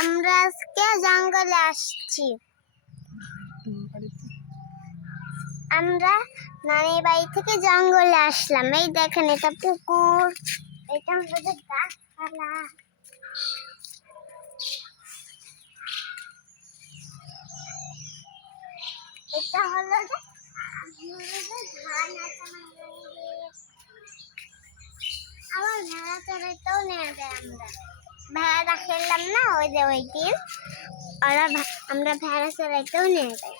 আমরা আজকে জঙ্গলে আসছি। আমরা নানির বাড়ি থেকে জঙ্গলে আসলাম। এই দেখেন, এটা পুকুর, এটা আমাদের গাছপালা। এটা হলো যে ধান আছে। আবার ভেড়া চড়াইতেও নিয়ে যায়। আমরা ভেড়া খেললাম না ওই যে ওই দিন, আমরা ভেড়া চড়াইতেও নিয়ে যাই।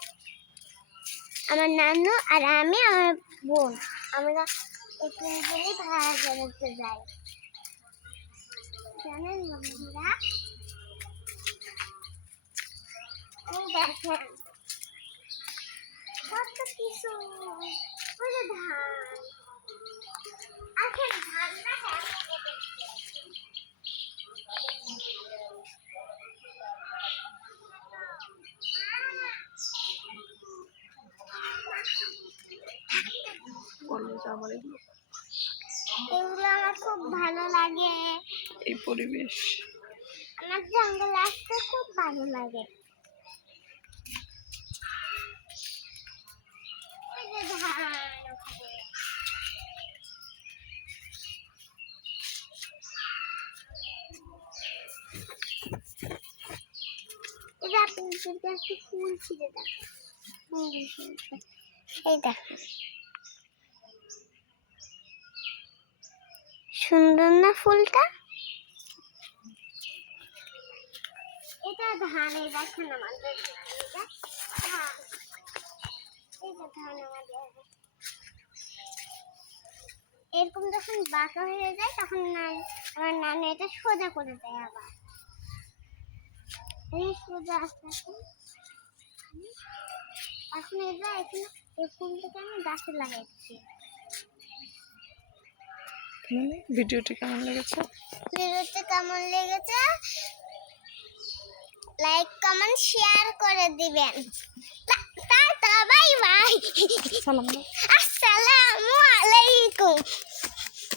আমার নানু আর আমি, আমার বোন, আমরা তিনজনই ভেড়া চড়াইতে যাই। জানেন বন্ধুরা, দেখেন কত কিছু। ওই যে ধান, আসলে ধানটা এগুলো আমার খুব ভালো লাগে। এই পরিবেশ আমার জঙ্গলে আসতে খুব ভালো লাগে। এই যে ধান, এই যে আপনি যদি একটা ফুল ছিঁড়ে দেখেন, এই দেখেন সুন্দর না ফুলটা? এটা ধানের, দেখেন আমাদের ধান আমাদের এরকম যখন বাঁকা হয়ে যায় তখন আমার নানু এটা সোজা করে দেয়। আবার এই সোজা আস্তে আস্তে এখন এবার এখানে এই ফুলটাকে আমি গাছে লাগাচ্ছি। ভিডিওটি কেমন লেগেছে? লাইক কমেন্ট শেয়ার করে দিবেন। টাটা, বাই বাই, আসসালামু আলাইকুম।